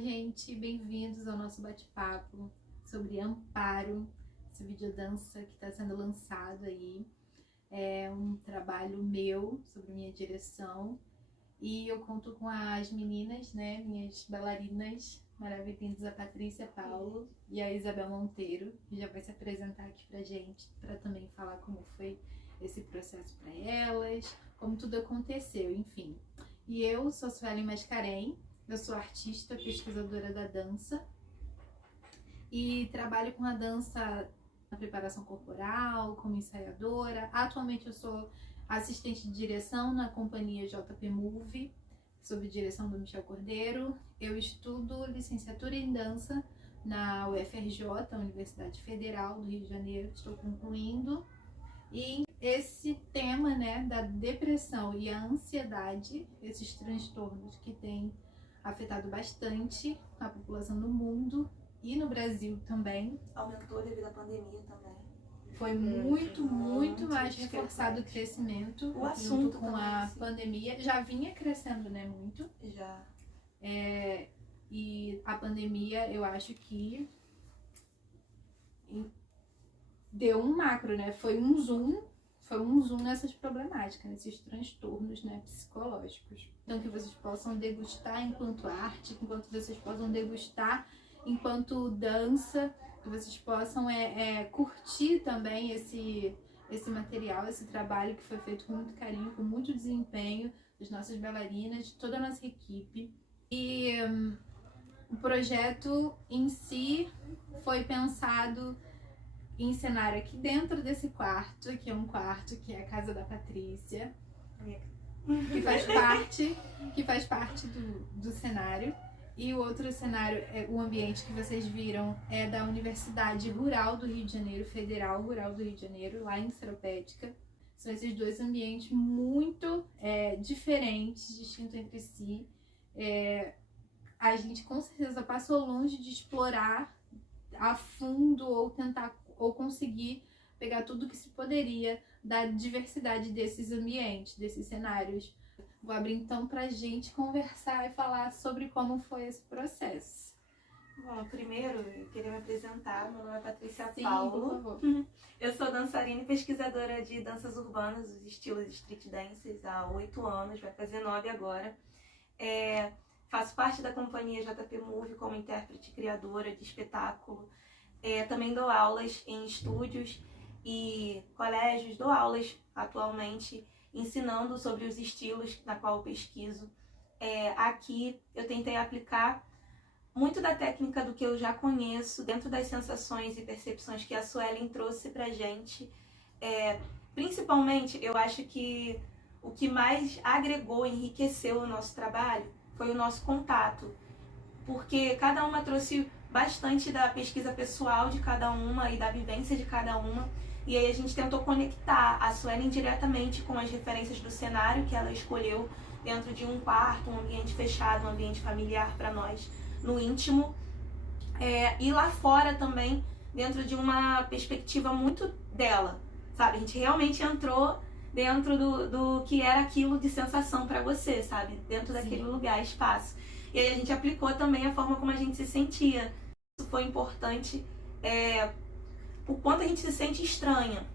gente, bem-vindos ao nosso bate-papo sobre Amparo, essa videodança que está sendo lançado aí. É um trabalho meu, sobre minha direção, e eu conto com as meninas, né, minhas bailarinas maravilhosas, a Patrícia Paulo e a Isabel Monteiro, que já vai se apresentar aqui pra gente, para também falar como foi esse processo para elas, como tudo aconteceu, enfim. E eu sou Suelen Mascarém, eu sou artista, pesquisadora da dança e trabalho com a dança na preparação corporal, como ensaiadora. Atualmente eu sou assistente de direção na companhia JP Move, sob direção do Michel Cordeiro. Eu estudo licenciatura em dança na UFRJ, a Universidade Federal do Rio de Janeiro, estou concluindo. E esse tema, né, da depressão e a ansiedade, esses transtornos que têm afetado bastante a população no mundo e no Brasil também. Aumentou devido à pandemia também. Foi muito mais reforçado o crescimento o assunto junto com também, a sim. pandemia. Já vinha crescendo, né, muito. Já. E a pandemia, eu acho que deu um macro, né? Foi um zoom nessas problemáticas, nesses transtornos, né, psicológicos. Então que vocês possam degustar enquanto arte, enquanto vocês possam degustar enquanto dança, que vocês possam curtir também esse material, esse trabalho que foi feito com muito carinho, com muito desempenho das nossas bailarinas, de toda a nossa equipe. E o projeto em si foi pensado em cenário aqui dentro desse quarto, que é um quarto que é a casa da Patrícia, que faz parte do cenário. E o outro cenário, o ambiente que vocês viram, é da Universidade Rural do Rio de Janeiro, Federal Rural do Rio de Janeiro, lá em Seropédica. São esses dois ambientes muito diferentes, distintos entre si. A gente com certeza passou longe de explorar a fundo ou conseguir pegar tudo que se poderia da diversidade desses ambientes, desses cenários. Vou abrir então pra gente conversar e falar sobre como foi esse processo. Bom, primeiro eu queria me apresentar. Meu nome é Patrícia Sim, Paulo. por favor. Eu sou dançarina e pesquisadora de danças urbanas, os estilos street dances, há 8 anos, vai fazer 9 agora. Faço parte da companhia JP Move como intérprete e criadora de espetáculo. Também dou aulas em estúdios e colégios, dou aulas atualmente ensinando sobre os estilos na qual eu pesquiso. Aqui eu tentei aplicar muito da técnica do que eu já conheço dentro das sensações e percepções que a Suelen trouxe pra gente. Principalmente, eu acho que o que mais agregou, enriqueceu o nosso trabalho foi o nosso contato, porque cada uma trouxe bastante da pesquisa pessoal de cada uma e da vivência de cada uma, e aí a gente tentou conectar a Suelen diretamente com as referências do cenário que ela escolheu dentro de um quarto, um ambiente fechado, um ambiente familiar para nós, no íntimo, e lá fora também, dentro de uma perspectiva muito dela, sabe? A gente realmente entrou dentro do que era aquilo de sensação para você, sabe? Dentro daquele lugar, espaço. E aí a gente aplicou também a forma como a gente se sentia. Isso foi importante, o quanto a gente se sente estranha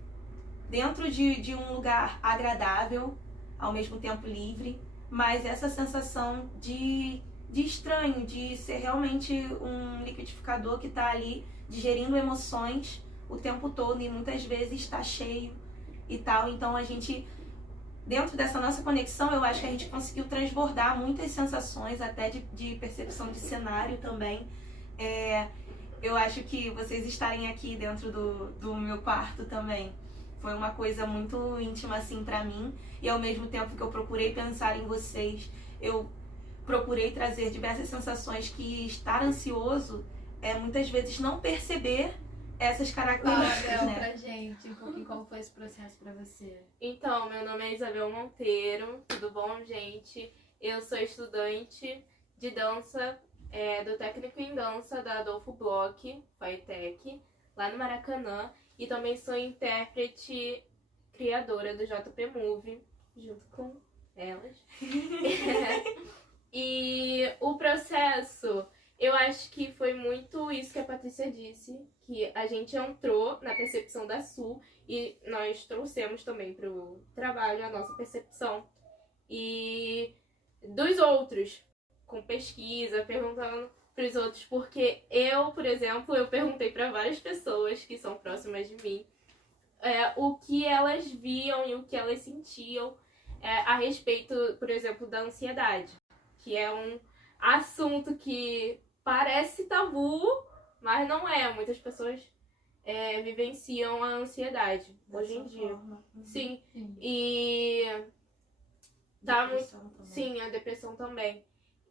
dentro de um lugar agradável, ao mesmo tempo livre, mas essa sensação de estranho, de ser realmente um liquidificador que está ali digerindo emoções o tempo todo e muitas vezes está cheio e tal. Então a gente, dentro dessa nossa conexão, eu acho que a gente conseguiu transbordar muitas sensações, até de percepção de cenário também. Eu acho que vocês estarem aqui dentro do meu quarto também foi uma coisa muito íntima assim pra mim, e ao mesmo tempo que eu procurei pensar em vocês, eu procurei trazer diversas sensações que estar ansioso muitas vezes não perceber essas características, né? Pra gente, um pouquinho como foi esse processo pra você. Então, meu nome é Isabel Monteiro, tudo bom, gente? Eu sou estudante de dança, do técnico em dança da Adolfo Bloch, FATEC, lá no Maracanã, e também sou intérprete criadora do JP Move, junto com elas. E o processo Eu acho que foi muito isso que a Patrícia disse, que a gente entrou na percepção da Su e nós trouxemos também para o trabalho a nossa percepção. E dos outros, com pesquisa, perguntando para os outros, porque eu, por exemplo, eu perguntei para várias pessoas que são próximas de mim o que elas viam e o que elas sentiam a respeito, por exemplo, da ansiedade, que é um assunto que parece tabu, mas não é. Muitas pessoas vivenciam a ansiedade hoje em dia. Sim. E tá muito, sim, a depressão também.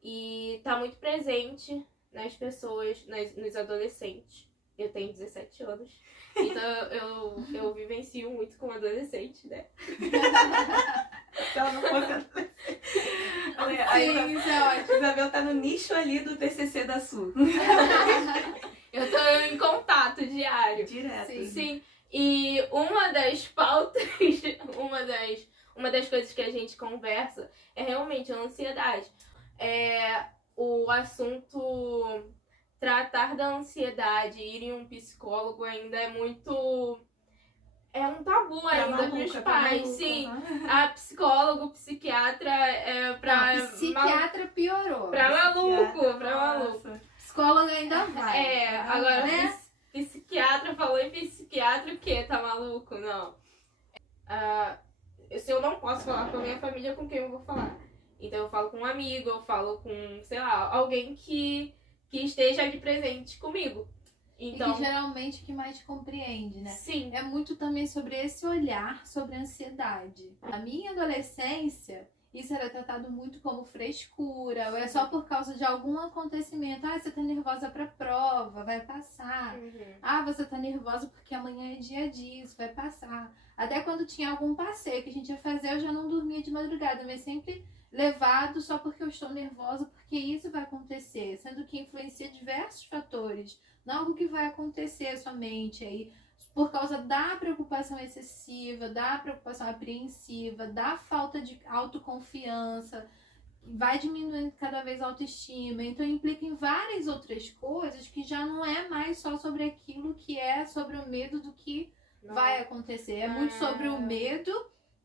E tá muito presente nas pessoas, nos adolescentes. Eu tenho 17 anos, então eu vivencio muito como adolescente, né? Se ela não fosse adolescente. Sim, isso é ótimo. Isabel tá no nicho ali do TCC da Su. Eu tô em contato diário. Direto. Sim. E uma das pautas, uma das coisas que a gente conversa é realmente a ansiedade. O assunto tratar da ansiedade, ir em um psicólogo ainda é muito... É um tabu ainda para os pais. Sim, a psicólogo, psiquiatra psiquiatra piorou. Pra maluco. Psicólogo ainda vai. Agora né? Psiquiatra falou em psiquiatra, o quê? Tá maluco? Não. Se eu não posso falar com a minha família, com quem eu vou falar? Então eu falo com um amigo, eu falo com, sei lá, alguém que esteja aqui presente comigo. Então, e que geralmente que mais compreende, né? Sim. É muito também sobre esse olhar sobre a ansiedade. Na minha adolescência, isso era tratado muito como frescura, ou é só por causa de algum acontecimento. Você tá nervosa pra prova, vai passar. Uhum. Você tá nervosa porque amanhã é dia disso, vai passar. Até quando tinha algum passeio que a gente ia fazer, eu já não dormia de madrugada, mas sempre levado só porque eu estou nervosa, porque isso vai acontecer, sendo que influencia diversos fatores, não algo que vai acontecer somente aí por causa da preocupação excessiva, da preocupação apreensiva, da falta de autoconfiança, vai diminuindo cada vez a autoestima, então implica em várias outras coisas que já não é mais só sobre aquilo que é sobre o medo do que vai acontecer, é muito sobre o medo,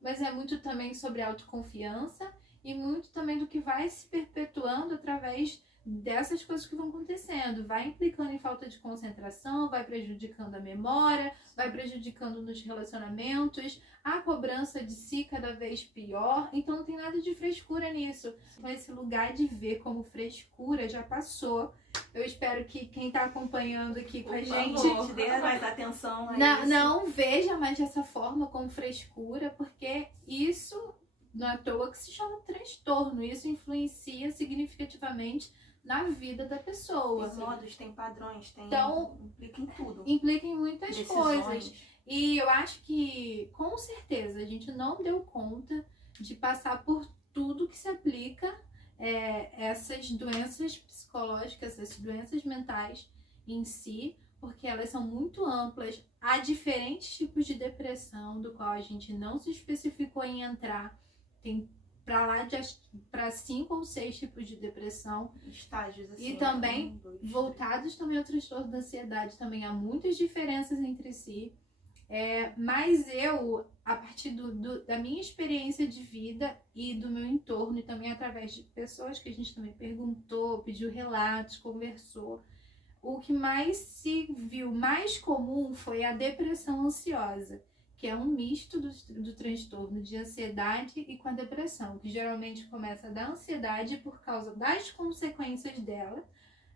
mas é muito também sobre a autoconfiança e muito também do que vai se perpetuando através dessas coisas que vão acontecendo. Vai implicando em falta de concentração, vai prejudicando a memória, vai prejudicando nos relacionamentos, a cobrança de si cada vez pior. Então não tem nada de frescura nisso. Então esse lugar de ver como frescura já passou. Eu espero que quem está acompanhando aqui com a gente dê mais atenção a isso. Não veja mais dessa forma como frescura, porque isso não é à toa que se chama transtorno. Isso influencia significativamente na vida da pessoa. Tem modos, tem padrões, então, implica em tudo. Implica em muitas decisões. Coisas. E eu acho que, com certeza, a gente não deu conta de passar por tudo que se aplica essas doenças psicológicas, essas doenças mentais em si, porque elas são muito amplas. Há diferentes tipos de depressão, do qual a gente não se especificou em entrar. Tem para 5 ou 6 tipos de depressão. Estágios, assim. E também, voltados também ao transtorno da ansiedade, também há muitas diferenças entre si. Mas eu, a partir da minha experiência de vida e do meu entorno, e também através de pessoas que a gente também perguntou, pediu relatos, conversou, o que mais se viu mais comum foi a depressão ansiosa, que é um misto do transtorno de ansiedade e com a depressão, que geralmente começa da ansiedade por causa das consequências dela,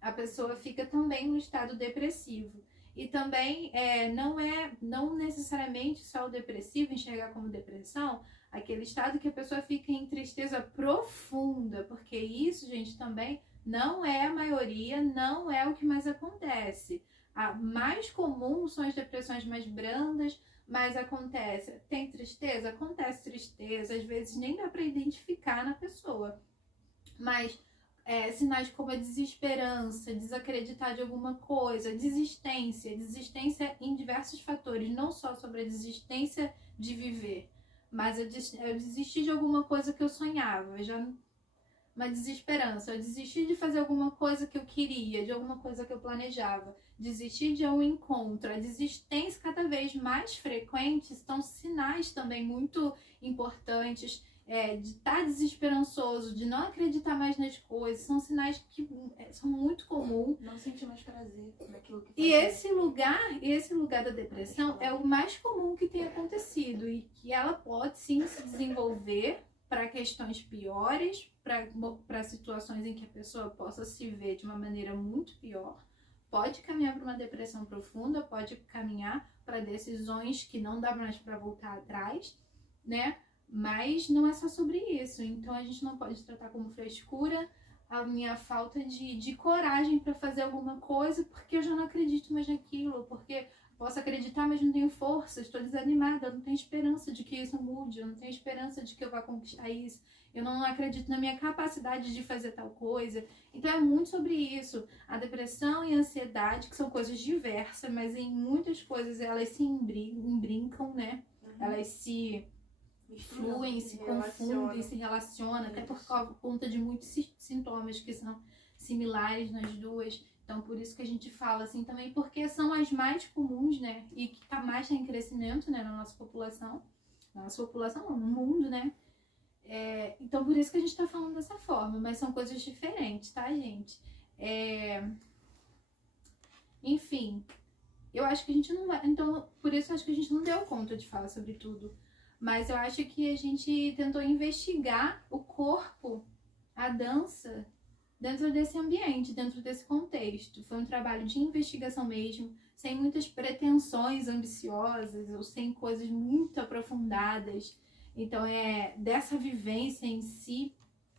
a pessoa fica também no estado depressivo. E também não necessariamente só o depressivo enxergar como depressão, aquele estado que a pessoa fica em tristeza profunda, porque isso, gente, também não é a maioria, não é o que mais acontece. A mais comum são as depressões mais brandas, mas acontece. Tem tristeza? Acontece tristeza, às vezes nem dá para identificar na pessoa. Mas sinais como a desesperança, desacreditar de alguma coisa, desistência em diversos fatores, não só sobre a desistência de viver, mas eu desistir de alguma coisa que eu sonhava, já uma desesperança, eu desisti de fazer alguma coisa que eu queria, de alguma coisa que eu planejava, desistir de um encontro, a desistência cada vez mais frequente, são sinais também muito importantes de estar desesperançoso, de não acreditar mais nas coisas, são sinais que são muito comuns. Não sentir mais prazer naquilo que E fazia. esse lugar da depressão é o mais comum que tem acontecido e que ela pode sim se desenvolver para questões piores, para situações em que a pessoa possa se ver de uma maneira muito pior. Pode caminhar para uma depressão profunda, pode caminhar para decisões que não dá mais para voltar atrás, né? Mas não é só sobre isso. Então a gente não pode tratar como frescura a minha falta de coragem para fazer alguma coisa, porque eu já não acredito mais naquilo, porque posso acreditar, mas não tenho força, estou desanimada, eu não tenho esperança de que isso mude, eu não tenho esperança de que eu vá conquistar isso, eu não acredito na minha capacidade de fazer tal coisa. Então é muito sobre isso. A depressão e a ansiedade, que são coisas diversas, mas em muitas coisas elas se imbrincam, né? Elas se fluem, se confundem, se relacionam, até por conta de muitos sintomas que são similares nas duas. Então, por isso que a gente fala assim também, porque são as mais comuns, né? E que tá mais em crescimento, né, na nossa população. Na nossa população, não, no mundo, né? Então, por isso que a gente tá falando dessa forma, mas são coisas diferentes, tá, gente? Enfim, eu acho que a gente não vai... Então, por isso eu acho que a gente não deu conta de falar sobre tudo. Mas eu acho que a gente tentou investigar o corpo, a dança, dentro desse ambiente, dentro desse contexto. Foi um trabalho de investigação mesmo, sem muitas pretensões ambiciosas ou sem coisas muito aprofundadas. Então, dessa vivência em si,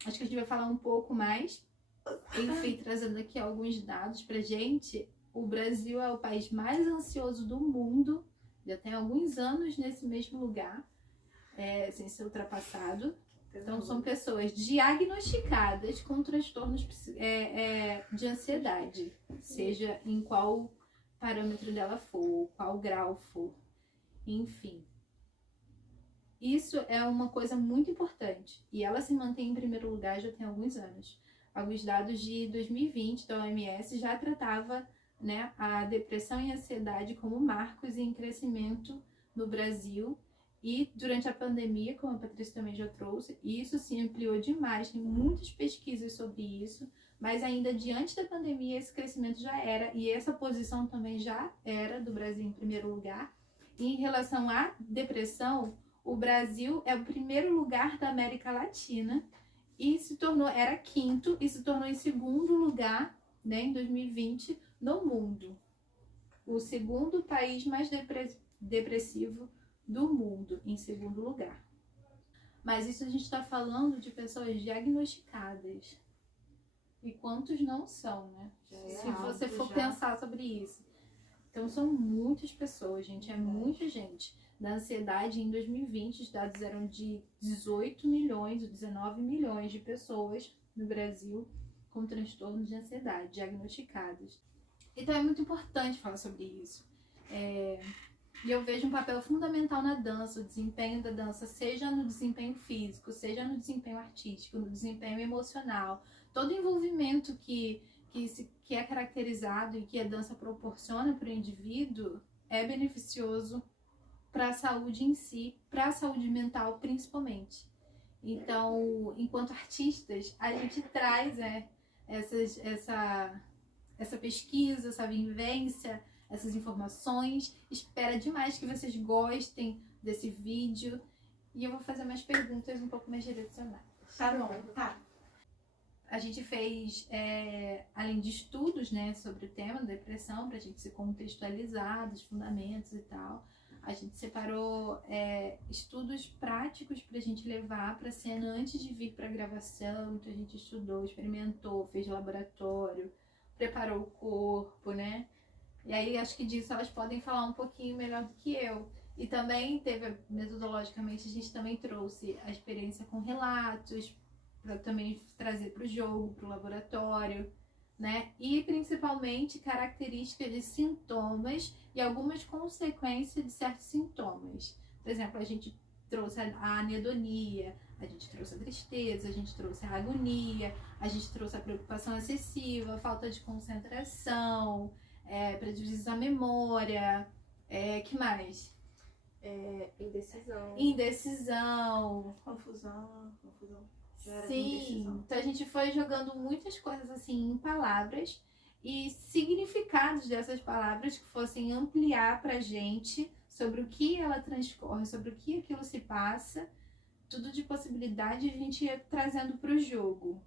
acho que a gente vai falar um pouco mais. Enfim, trazendo aqui alguns dados pra gente. O Brasil é o país mais ansioso do mundo, já tem alguns anos nesse mesmo lugar. Sem ser ultrapassado. Então, são pessoas diagnosticadas com transtornos de ansiedade, seja em qual parâmetro dela for, qual grau for, enfim. Isso é uma coisa muito importante e ela se mantém em primeiro lugar já tem alguns anos. Alguns dados de 2020 da OMS já tratava, né, a depressão e a ansiedade como marcos em crescimento no Brasil. E durante a pandemia, como a Patrícia também já trouxe, isso se ampliou demais, tem muitas pesquisas sobre isso, mas ainda diante da pandemia esse crescimento já era, e essa posição também já era do Brasil em primeiro lugar. E em relação à depressão, o Brasil é o primeiro lugar da América Latina, e era quinto, e se tornou em segundo lugar, né, em 2020, no mundo. O segundo país mais depressivo do mundo, em segundo lugar. Mas isso a gente está falando de pessoas diagnosticadas. E quantos não são, né? Se você for pensar sobre isso. Então são muitas pessoas, gente, muita gente. Da ansiedade, em 2020, os dados eram de 18 milhões ou 19 milhões de pessoas no Brasil com transtornos de ansiedade diagnosticados. Então é muito importante falar sobre isso. E eu vejo um papel fundamental na dança, o desempenho da dança, seja no desempenho físico, seja no desempenho artístico, no desempenho emocional. Todo envolvimento que é caracterizado e que a dança proporciona para o indivíduo é beneficioso para a saúde em si, para a saúde mental principalmente. Então, enquanto artistas, a gente traz essa pesquisa, essa vivência, essas informações. Espera demais que vocês gostem desse vídeo. E eu vou fazer umas perguntas um pouco mais direcionadas. Tá bom, tá. A gente fez, além de estudos, né, sobre o tema da depressão, pra gente se contextualizar dos fundamentos e tal, a gente separou estudos práticos pra gente levar pra cena antes de vir pra gravação. Então a gente estudou, experimentou, fez laboratório, preparou o corpo, né? E aí acho que disso elas podem falar um pouquinho melhor do que eu. E também metodologicamente, a gente também trouxe a experiência com relatos, para também trazer para o jogo, para o laboratório, né? E principalmente características de sintomas e algumas consequências de certos sintomas. Por exemplo, a gente trouxe a anedonia, a gente trouxe a tristeza, a gente trouxe a agonia, a gente trouxe a preocupação excessiva, a falta de concentração, prejuízo da memória, que mais? Indecisão. Confusão. Gera Sim, indecisão. então a gente foi jogando muitas coisas assim em palavras e significados dessas palavras que fossem ampliar pra gente sobre o que ela transcorre, sobre o que aquilo se passa, tudo de possibilidade a gente ia trazendo pro jogo.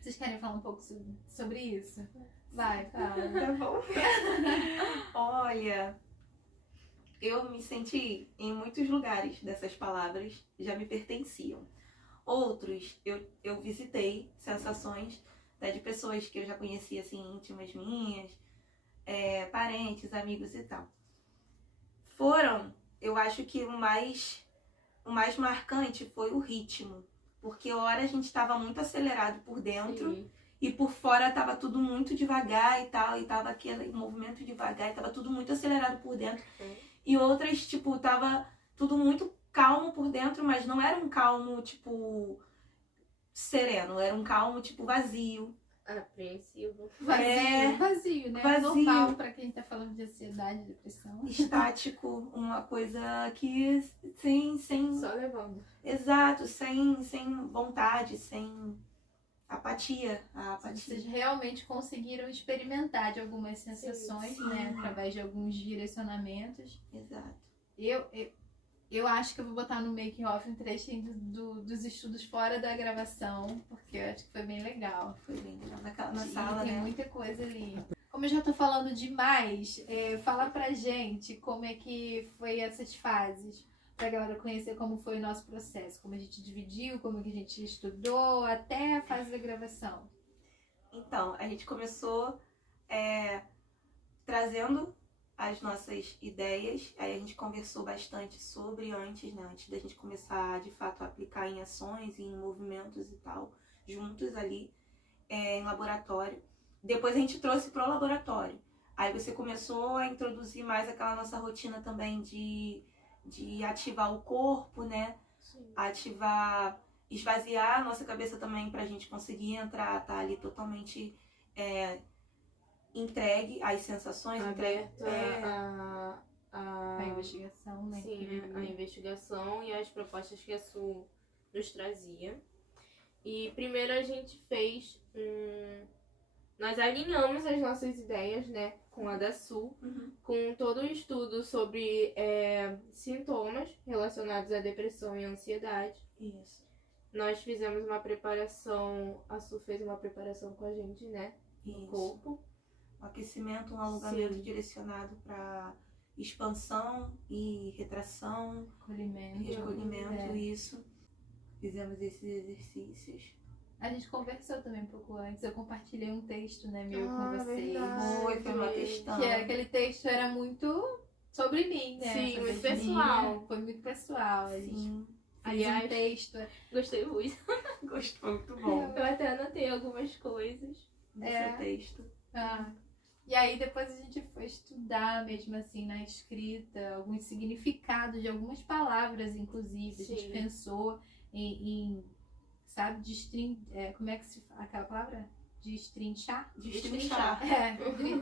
Vocês querem falar um pouco sobre isso? Vai, fala. Tá bom. Olha, eu me senti em muitos lugares dessas palavras, já me pertenciam. Outros, eu visitei sensações de pessoas que eu já conhecia, assim, íntimas minhas, parentes, amigos e tal. Eu acho que o mais marcante foi o ritmo. Porque a hora a gente estava muito acelerado por dentro. Sim. E por fora tava tudo muito devagar e tal. E tava aquele movimento devagar e tava tudo muito acelerado por dentro. E outras, tipo, tava tudo muito calmo por dentro, mas não era um calmo, tipo, sereno. Era um calmo, tipo, vazio. Apreensivo. Vazio, né? Vazio. Normal pra quem tá falando de ansiedade, depressão. Estático. Uma coisa que sem Só levando. exato, sem vontade, sem apatia. A apatia. Vocês realmente conseguiram experimentar de algumas sensações, Sim. né? Através de alguns direcionamentos. Exato. Eu acho que eu vou botar no making off um trechinho dos estudos fora da gravação, porque eu acho que foi bem legal. Foi bem legal na E sala, tem né? muita coisa ali. Como eu já tô falando demais, fala pra gente como é que foi essas fases, pra galera conhecer como foi o nosso processo, como a gente dividiu, como que a gente estudou, até a fase da gravação. Então, a gente começou trazendo as nossas ideias, aí a gente conversou bastante sobre antes da gente começar de fato a aplicar em ações, em movimentos e tal, juntos ali em laboratório. Depois a gente trouxe pro laboratório. Aí você começou a introduzir mais aquela nossa rotina também de ativar o corpo, né? Sim. Ativar, esvaziar a nossa cabeça também pra gente conseguir entrar, tá ali totalmente entregue às sensações, Aberto A investigação, né? Sim, a investigação e as propostas que a Su nos trazia. E primeiro a gente fez nós alinhamos as nossas ideias, né, com a da Su, com todo o estudo sobre sintomas relacionados à depressão e ansiedade. Isso. Nós fizemos uma preparação, a Su fez uma preparação com a gente, né, no Isso. corpo. Um aquecimento, um alongamento Sim. direcionado para expansão e retração, Recolhimento. recolhimento, isso. Fizemos esses exercícios. A gente conversou também um pouco antes, eu compartilhei um texto, né, meu com vocês. Verdade. Foi uma questão. Que aquele texto era muito sobre mim, né? Sim, Sobre muito as pessoal. minhas, foi muito pessoal. A gente Sim. fez Aliás, um texto. Gostei muito. Gostou, muito bom Eu até anotei algumas coisas. do seu texto. E aí depois a gente foi estudar mesmo assim na escrita, alguns significados de algumas palavras, inclusive. A gente Sim. pensou em sabe, como é que se fala aquela palavra? Destrinchar? Destrinchar.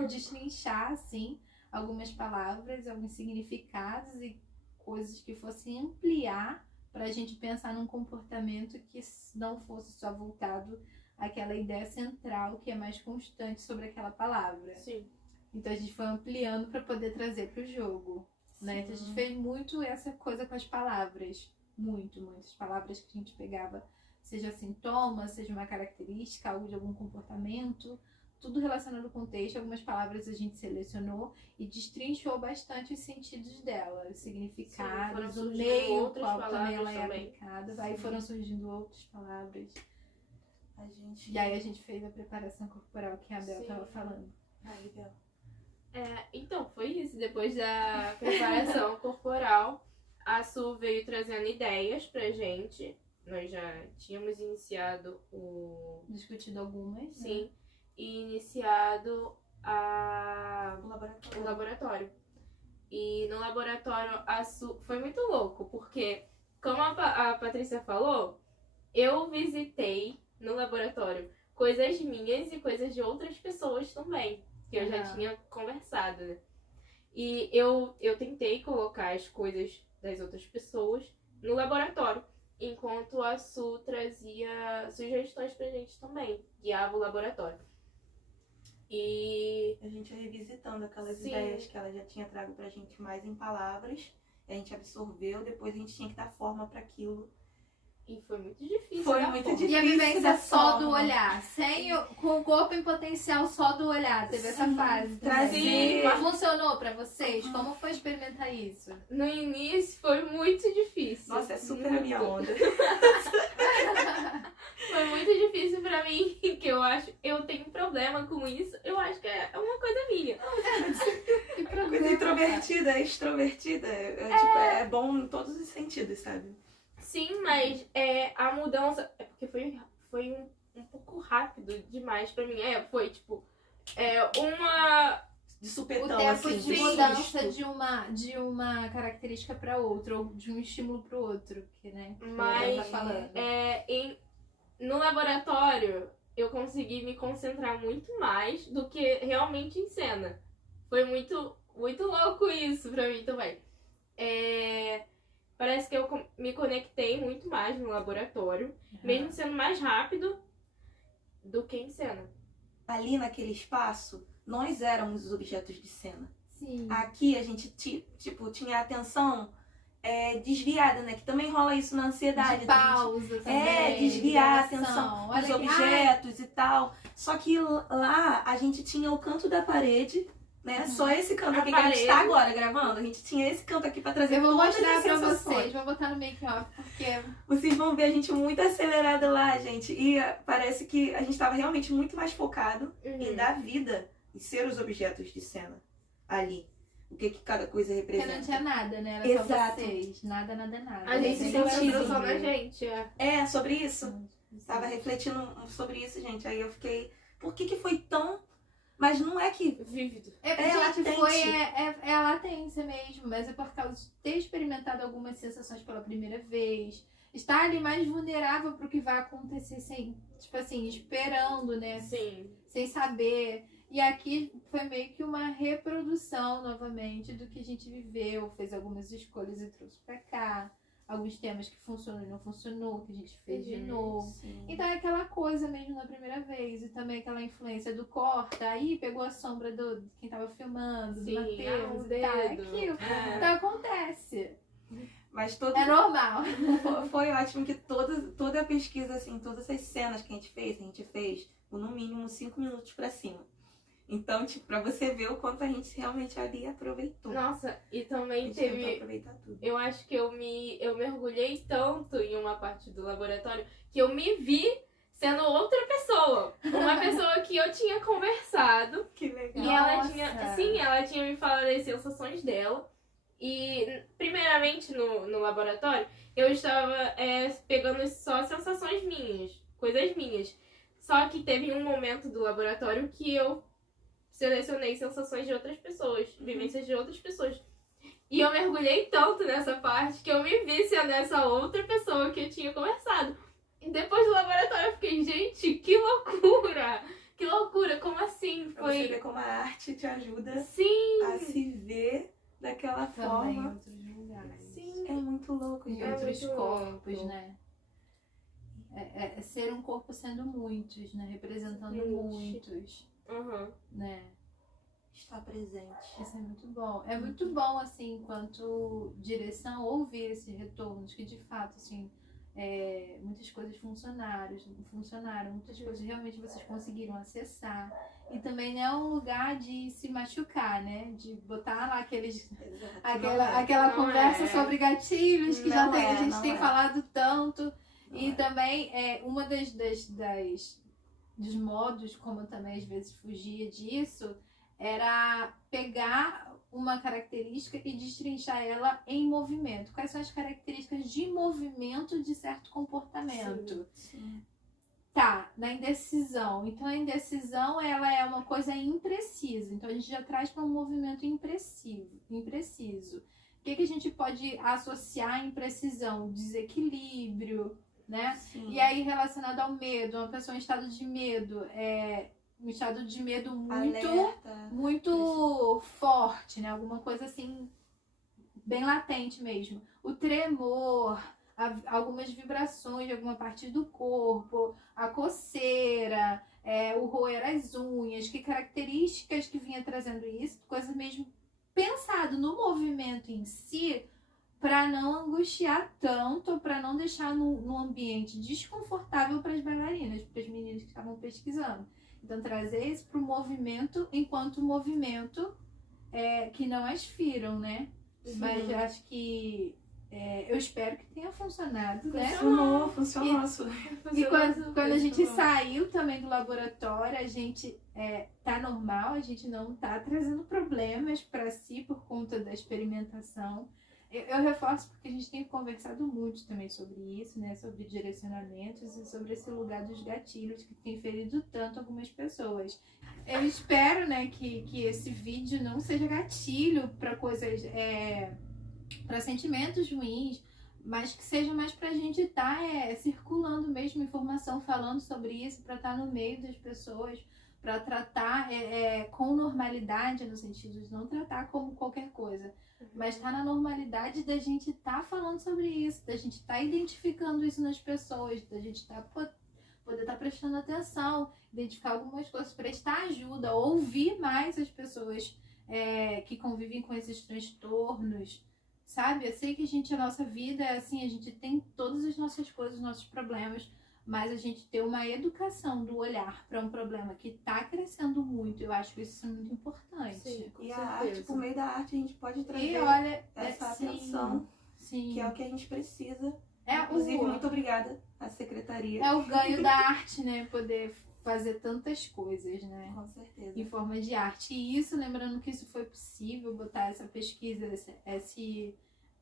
Destrinchar, assim, algumas palavras, alguns significados e coisas que fossem ampliar pra gente pensar num comportamento que não fosse só voltado àquela ideia central que é mais constante sobre aquela palavra. Sim. Então a gente foi ampliando para poder trazer pro jogo, né? Então a gente fez muito essa coisa com as palavras, muitas palavras que a gente pegava, seja sintoma, seja uma característica, algo de algum comportamento, tudo relacionado com o texto. Algumas palavras a gente selecionou e destrinchou bastante os sentidos dela, os significados, o meio ao qual também ela é aplicada. Aí foram surgindo outras palavras. E aí a gente fez a preparação corporal que a Bel estava falando. Aí, Bel. Então, foi isso. Depois da preparação corporal, a Su veio trazendo ideias pra gente. Nós já tínhamos iniciado Discutido algumas. Sim. E iniciado O o laboratório. E no laboratório, a Su... Foi muito louco, porque como a Patrícia falou, eu visitei no laboratório coisas minhas e coisas de outras pessoas também, que eu já tinha conversado, né? E eu tentei colocar as coisas das outras pessoas no laboratório, enquanto a Su trazia sugestões pra gente também, guiava o laboratório. E A gente ia revisitando aquelas Sim. ideias que ela já tinha trago pra gente mais em palavras. A gente absorveu, depois a gente tinha que dar forma para aquilo. E foi muito difícil. Foi dar muito forma. difícil. E a vivência da só do forma. olhar, com o corpo em potencial só do olhar, teve essa Sim, fase. trazer- Mas funcionou pra vocês? Como foi experimentar isso? No início foi muito difícil. Nossa, é super muito. a minha onda. Foi muito difícil pra mim, que eu tenho problema com isso. Eu acho que é uma coisa minha. Que Coisa problema. introvertida, extrovertida. Tipo, é bom em todos os sentidos, sabe? Sim, mas a mudança. É porque foi um pouco rápido demais pra mim. Foi tipo. Uma. De O supetão, tempo assim, de de mudança susto. de uma característica pra outra, ou de um estímulo pro outro, que, né? Mas tá falando. no laboratório eu consegui me concentrar muito mais do que realmente em cena. Foi muito, muito louco isso pra mim também. Parece que eu me conectei muito mais no laboratório, mesmo sendo mais rápido do que em cena. Ali naquele espaço, nós éramos os objetos de cena. Sim. Aqui a gente, tinha a atenção desviada, né? Que também rola isso na ansiedade. De da gente pausa também. desviar a de atenção gravação. dos Olha, objetos e tal. Só que lá a gente tinha o canto da parede, né? Uhum. Só esse canto A aqui que a gente parede. tá agora gravando. A gente tinha esse canto aqui pra trazer Eu vou todas mostrar as pra sensações. vocês, vou botar no make-off, porque Vocês vão ver a gente muito acelerada lá, gente. E parece que a gente tava realmente muito mais focado em dar vida e ser os objetos de cena ali. O que cada coisa porque representa. não tinha nada, né? Era Exato. só vocês. Nada, nada, nada. A gente Esse se sentido. concentrou só na gente. Sobre isso. Tava refletindo sobre isso, gente. Aí eu fiquei, por que foi tão... Mas não é que... Vívido. Porque, É gente, latente. é a latência mesmo, mas é por causa de ter experimentado algumas sensações pela primeira vez, estar ali mais vulnerável pro que vai acontecer sem, tipo assim, esperando, né? Sim. Sem saber. E aqui foi meio que uma reprodução novamente do que a gente viveu, fez algumas escolhas e trouxe pra cá. Alguns temas que funcionou e não funcionou, que a gente fez de novo. Sim. Então é aquela coisa mesmo na primeira vez. E também aquela influência do corta. Aí pegou a sombra de quem tava filmando, do Sim, Matheus o e tal. É dedo. aquilo. É. Então acontece. Mas todo... É normal. Foi ótimo que toda a pesquisa, assim, todas as cenas que a gente fez com no mínimo 5 minutos pra cima. Então, tipo, pra você ver o quanto a gente realmente ali aproveitou. Nossa, e a também gente tentou teve. aproveitar tudo. Eu acho que eu mergulhei tanto em uma parte do laboratório que eu me vi sendo outra pessoa. Uma pessoa que eu tinha conversado. Que legal. E ela Nossa. ela tinha me falado das sensações dela. E, primeiramente, no laboratório, eu estava pegando só sensações minhas, coisas minhas. Só que teve um momento do laboratório que eu selecionei sensações de outras pessoas, vivências de outras pessoas. E eu mergulhei tanto nessa parte que eu me vi sendo essa outra pessoa que eu tinha conversado. E depois do laboratório eu fiquei, gente, que loucura! Que loucura, como assim? Pra você ver como a arte te ajuda Sim! a se ver daquela Também em forma. outros lugares. Sim! É muito louco, Em gente. outros muito corpos, louco. né? É ser um corpo sendo muitos, né? Representando Gente. muitos, Uhum. né? Está presente. Isso é muito bom. É muito bom, assim, enquanto direção, ouvir esses retornos, que de fato, assim, muitas coisas funcionaram, muitas coisas realmente vocês conseguiram acessar. E também não é um lugar de se machucar, né? De botar lá Exato. aquela Não conversa é. sobre gatilhos, que Não a gente não tem é. falado tanto. Não E é. também, uma dos modos, como eu também às vezes fugia disso, era pegar uma característica e destrinchar ela em movimento. Quais são as características de movimento de certo comportamento? Sim. Tá, na indecisão. Então a indecisão, ela é uma coisa imprecisa. Então a gente já traz para um movimento impreciso. que a gente pode associar a imprecisão? Desequilíbrio, né? Sim. E aí, relacionado ao medo, uma pessoa em estado de medo, um estado de medo Alerta. muito forte, né? Alguma coisa assim, bem latente mesmo. O tremor, algumas vibrações de alguma parte do corpo, a coceira, o roer as unhas, que características que vinha trazendo isso, coisa mesmo pensado no movimento em si, para não angustiar tanto, para não deixar no ambiente desconfortável para as bailarinas, para as meninas que estavam pesquisando. Então, trazer isso para o movimento enquanto movimento que não as firam, né? Sim. Mas eu acho que eu espero que tenha funcionado, né? Funcionou. E quando a gente saiu também do laboratório, a gente tá normal, a gente não tá trazendo problemas para si por conta da experimentação. Eu reforço porque a gente tem conversado muito também sobre isso, né? Sobre direcionamentos e sobre esse lugar dos gatilhos que tem ferido tanto algumas pessoas. Eu espero, né, que esse vídeo não seja gatilho para coisas, para sentimentos ruins, mas que seja mais pra gente estar circulando mesmo informação, falando sobre isso, para estar no meio das pessoas, para tratar com normalidade, no sentido de não tratar como qualquer coisa, mas estar na normalidade da gente estar falando sobre isso, da gente estar identificando isso nas pessoas, da gente poder estar prestando atenção, identificar algumas coisas, prestar ajuda, ouvir mais as pessoas que convivem com esses transtornos, sabe? Eu sei que a nossa vida é assim, a gente tem todas as nossas coisas, os nossos problemas, mas a gente ter uma educação do olhar para um problema que está crescendo muito, eu acho que isso é muito importante. Sim, com E a certeza. arte, por meio da arte, a gente pode trazer E olha, essa atenção, sim. que é o que a gente precisa. Inclusive, muito obrigada à secretaria. É o ganho da arte, né? Poder fazer tantas coisas, né? Com certeza. Em forma de arte. E isso, lembrando que isso foi possível, botar essa pesquisa,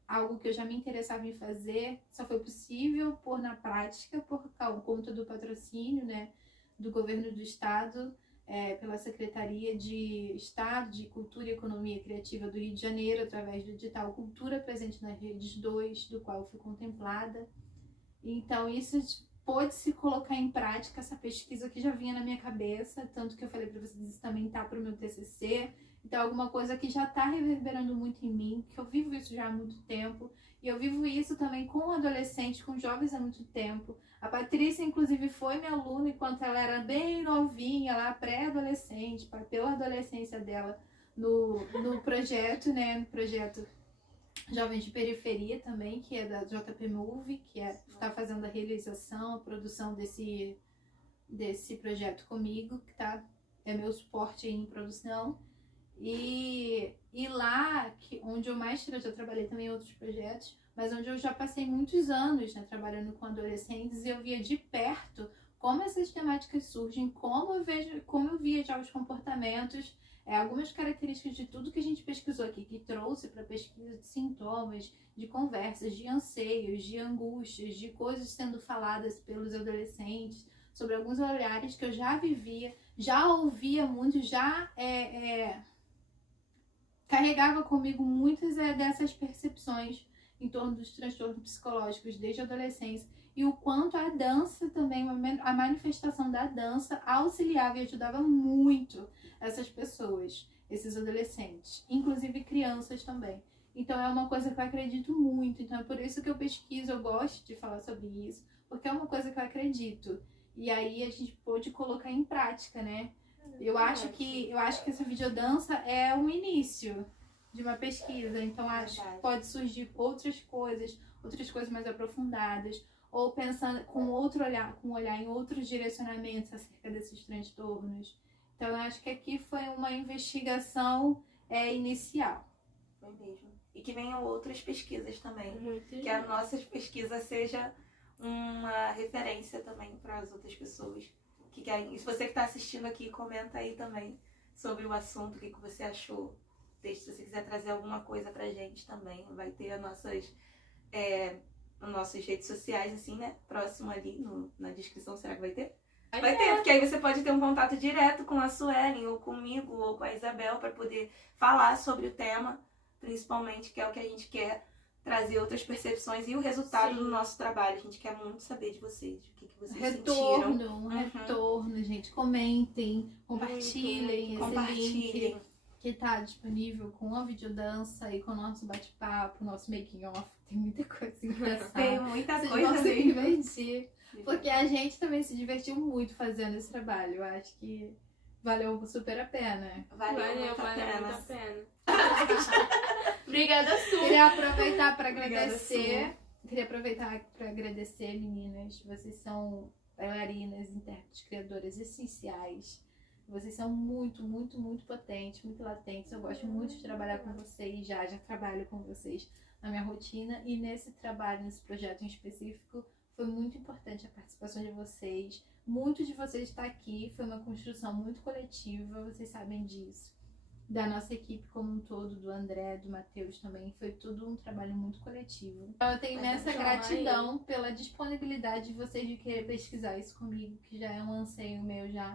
algo que eu já me interessava em fazer, só foi possível pôr na prática por conta do patrocínio, né, do governo do estado, pela Secretaria de Estado de Cultura e Economia Criativa do Rio de Janeiro, através do edital Cultura Presente nas Redes 2, do qual eu fui contemplada. Então, isso pôde se colocar em prática, essa pesquisa que já vinha na minha cabeça, tanto que eu falei para vocês, isso também tá para o meu TCC. Então, alguma coisa que já está reverberando muito em mim, que eu vivo isso já há muito tempo. E eu vivo isso também com adolescentes, com jovens há muito tempo. A Patrícia, inclusive, foi minha aluna enquanto ela era bem novinha, lá pré-adolescente, pela adolescência dela, no projeto, né? No projeto Jovens de Periferia também, que é da JP Move, que está fazendo a realização, a produção desse projeto comigo, que é meu suporte em produção. E lá, onde eu já trabalhei também em outros projetos, mas onde eu já passei muitos anos, né, trabalhando com adolescentes, e eu via de perto como essas temáticas surgem, como eu via já os comportamentos, algumas características de tudo que a gente pesquisou aqui, que trouxe para pesquisa de sintomas, de conversas, de anseios, de angústias, de coisas sendo faladas pelos adolescentes, sobre alguns olhares que eu já vivia, já ouvia muito, já carregava comigo muitas dessas percepções em torno dos transtornos psicológicos desde a adolescência, e o quanto a dança também, a manifestação da dança auxiliava e ajudava muito essas pessoas, esses adolescentes, inclusive crianças também. Então é uma coisa que eu acredito muito, então é por isso que eu pesquiso, eu gosto de falar sobre isso, porque é uma coisa que eu acredito. E aí a gente pôde colocar em prática, né? Eu acho que essa videodança é um início de uma pesquisa, então acho que pode surgir outras coisas mais aprofundadas, ou pensando com outro olhar, com um olhar em outros direcionamentos acerca desses transtornos. Então eu acho que aqui foi uma investigação inicial. Foi mesmo. E que venham outras pesquisas também. Muito que a nossa pesquisa seja uma referência também para as outras pessoas que querem. E se você que está assistindo aqui, comenta aí também sobre o assunto, o que você achou. Se você quiser trazer alguma coisa pra gente também, vai ter as nossas redes sociais, assim, né? Próximo ali na descrição, será que vai ter? Vai ter, porque aí você pode ter um contato direto com a Suelen, ou comigo, ou com a Isabel, para poder falar sobre o tema, principalmente, que é o que a gente quer trazer outras percepções e o resultado do nosso trabalho. A gente quer muito saber de vocês, o que vocês sentiram. Retorno, gente. Comentem, compartilhem esse Compartilhem. link que tá disponível com a videodança e com o nosso bate-papo, nosso making off. Tem muita coisa engraçada. Tem muita Vocês coisa vão se mesmo. divertir. Porque a gente também se divertiu muito fazendo esse trabalho. Eu acho que valeu super a pena. Valeu muito a muito pena. a pena. Obrigada, Su. Queria aproveitar para Obrigada, agradecer. Queria aproveitar para agradecer, meninas. Vocês são bailarinas, intérpretes, criadoras essenciais. Vocês são muito, muito, muito potentes, muito latentes. Eu gosto muito de trabalhar com vocês. Já trabalho com vocês na minha rotina. E nesse trabalho, nesse projeto em específico, foi muito importante a participação de vocês. Muito de vocês estar aqui. Foi uma construção muito coletiva. Vocês sabem disso. Da nossa equipe como um todo, do André, do Matheus também, foi tudo um trabalho muito coletivo. Então eu tenho imensa gratidão pela disponibilidade de vocês de querer pesquisar isso comigo, que já é um anseio meu já,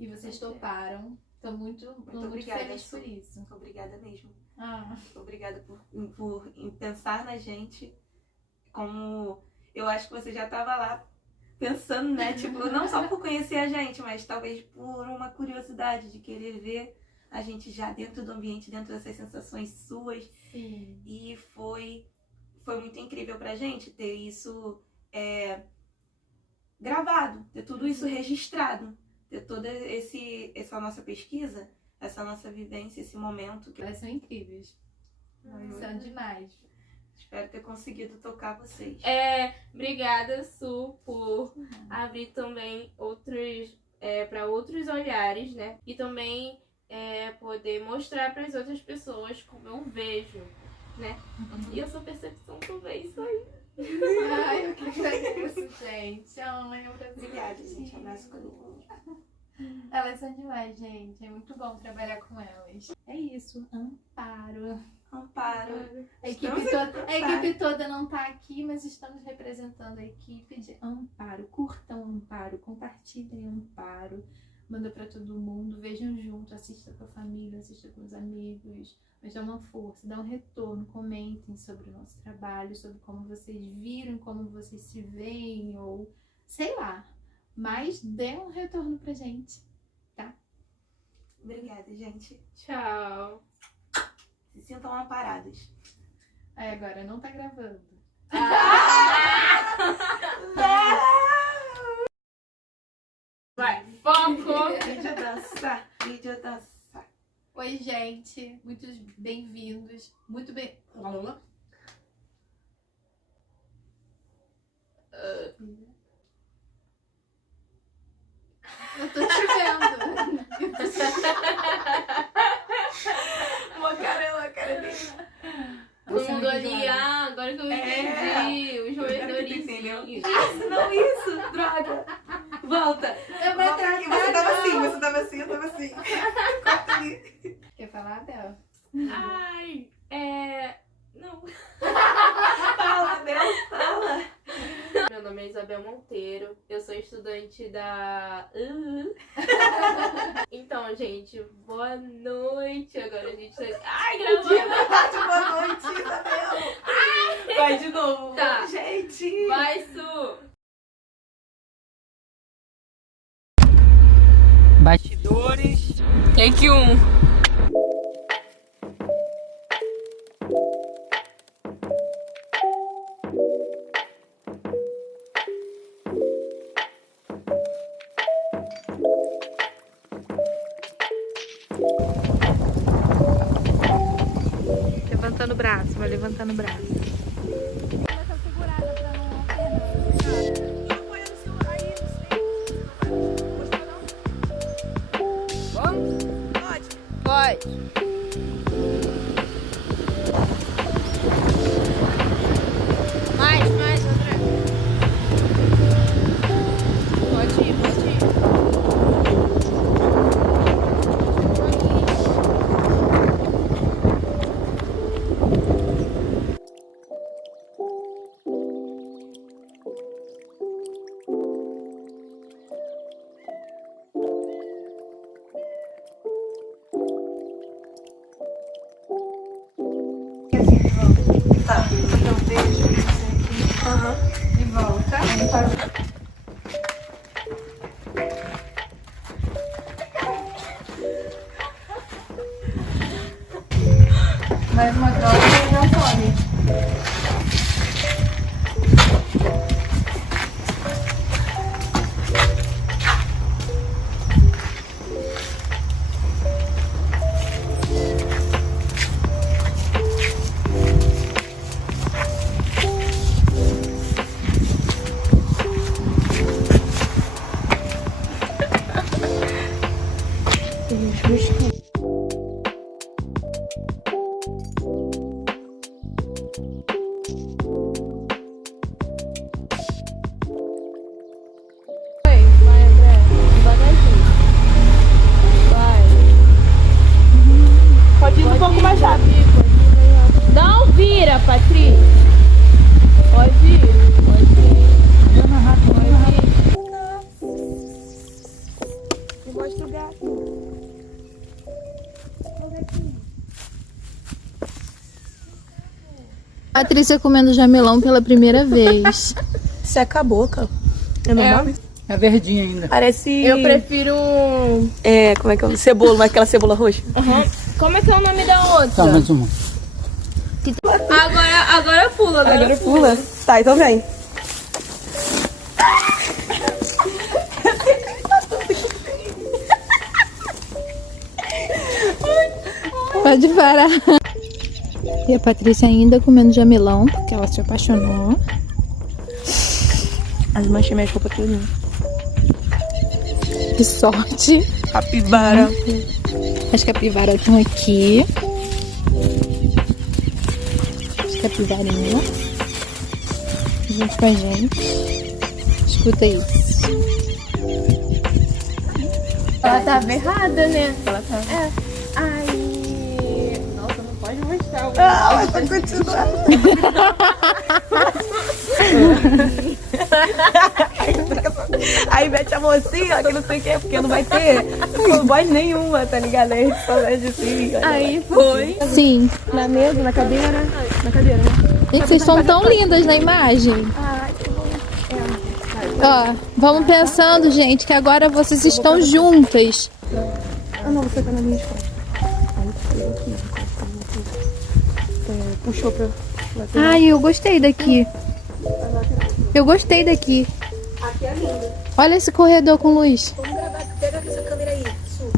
e vocês toparam. Estou muito obrigada, feliz por isso. Obrigada mesmo. Ah. Obrigada por pensar na gente, como eu acho que você já estava lá pensando, né? Tipo, não só por conhecer a gente, mas talvez por uma curiosidade de querer ver a gente já dentro do ambiente, dentro dessas sensações suas. Sim. E foi muito incrível pra gente ter isso gravado, ter tudo isso registrado, ter toda essa nossa pesquisa, essa nossa vivência, esse momento. Elas são incríveis. São demais. Espero ter conseguido tocar vocês. Obrigada, Su, por abrir também para outros olhares, né? E também poder mostrar para as outras pessoas como eu vejo, né? E a sua percepção também, isso aí. Ai, eu que agradeço, gente. Ai, Obrigada, gente. Abraço coletivo. Elas são demais, gente. É muito bom trabalhar com elas. É isso. Amparo. A equipe toda não tá aqui, mas estamos representando a equipe de Amparo. Curtam Amparo, compartilhem Amparo. Manda pra todo mundo, vejam junto, assista com a família, assista com os amigos, mas dá uma força, dá um retorno, comentem sobre o nosso trabalho, sobre como vocês viram, como vocês se veem, ou sei lá, mas dê um retorno pra gente, tá? Obrigada, gente. Tchau. Se sintam amparadas. Aí agora não tá gravando. Vai, foco! Videodança. Oi, gente. Muito bem-vindos. Muito bem... Eu tô te vendo. Uma cara dele. Todo mundo ali, agora que eu entendi. Os Entendeu? roedorzinhos. Não isso, droga. Volta. Volta aqui. Você tava assim, eu tava assim. Corta ali. Quer falar, Bel? Ai, não. Fala, Bel, fala. Meu nome é Isabel Monteiro, eu sou estudante da... Então, gente, boa noite. Agora a gente tá... Ai, gravando! Boa noite, Isabel. Vai de novo. Tá. Gente. Vai, Su! Bastidores. Take 1. Levantando o braço, vai levantando o braço. Pode. Mais, André. Pode ir. Volta. Mais uma troca e não come. Pode ir um pouco mais rápido. Não vira, Patrícia. Pode ir. Mostra o gato. Patrícia comendo jamelão pela primeira vez. Seca a boca. É normal? É verdinha ainda. Parece... Eu prefiro. como é que é? Cebola, mas aquela cebola roxa. Como é que é o nome da outra? Tá, mais uma. Agora pula, Agora pula. Tá, então vem. Pode parar. E a Patrícia ainda comendo jamelão, porque ela se apaixonou. As manchas minhas roupas tudo. Que sorte. Capivara. As capivaras estão aqui. As capivarinhas. Junto com a gente. Escuta isso. Ela tava errada, né? Ela tava. Aí. Nossa, não pode mostrar o. Mas pode continuar. Aí mete a mocinha, que não sei o que, porque não vai ter voz nenhuma, tá ligado? Aí só mete assim. Aí foi. Sim. Na mesa, na cadeira. Na cadeira, né? Gente, vocês são tão lindas na imagem. Ai, que bom. Ó, vamos pensando, gente, que agora vocês estão juntas. Ah, não, você tá na minha costas. Aí eu aqui. Puxou pra lateral. Ai, eu gostei daqui. Eu gostei daqui. Aqui é lindo. Olha esse corredor com luz. Vamos gravar. Pega essa câmera aí. Su.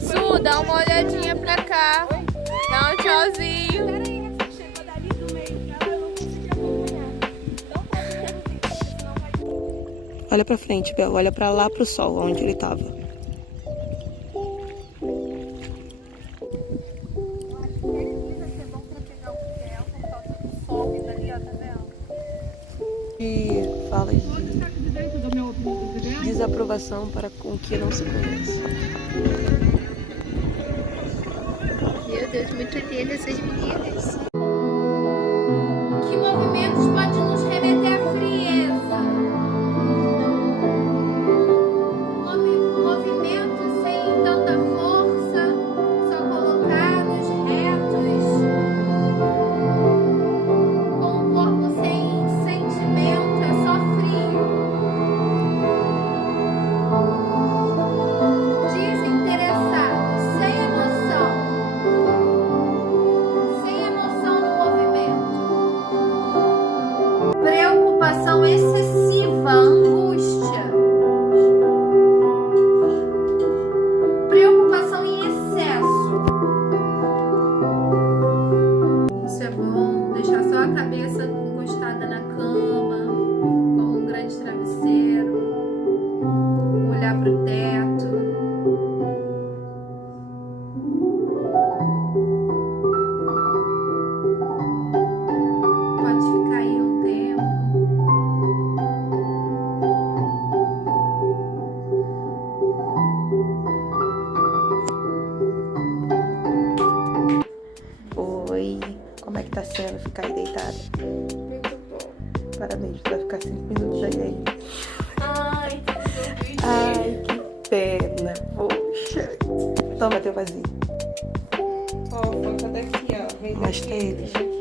Su, dá uma olhadinha pra cá. Dá um tchauzinho. Chegou dali do meio pra lá, eu não consegui acompanhar. Não pode interromper, senão vai... Olha pra frente, Bel. Olha pra lá pro sol, onde ele tava. E fala de desaprovação para com o que não se conhece. Meu Deus, muito lindas essas meninas. Que movimentos podem nos remeter à frieza? Movimentos sem tanta força, só colocados, retos, com o corpo sem sentimento, é só frio. Desinteressado, sem emoção. Sem emoção no movimento. Preocupação excessiva, angústia. Preocupação em excesso. Isso é bom, deixar só a cabeça encostada na cama, como um grande travesseiro. Olhar para o teto. Pode ficar aí um tempo. Oi, como é que tá sendo ficar aí deitada? Parabéns, você vai ficar 5 minutos aí. Ai, que Ai, que pena. Poxa. Toma teu vazio. Ó, foca daqui, ó. Vem Mostra daqui, eles. vem daqui.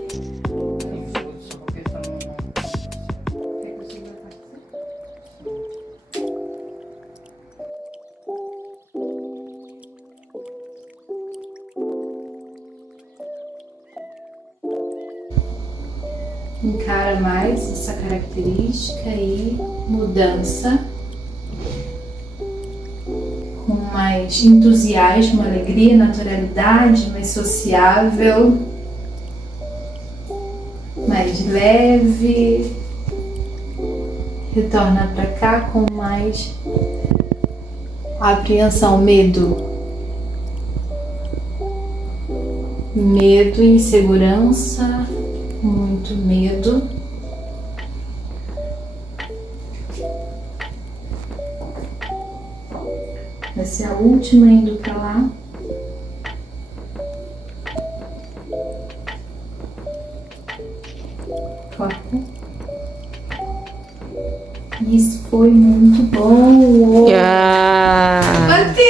Encara mais essa característica e mudança com mais entusiasmo, alegria, naturalidade, mais sociável, mais leve. Retorna para cá com mais apreensão, medo, insegurança. Muito medo. Essa é a última indo pra lá. Foca. Isso foi muito bom. Bateu!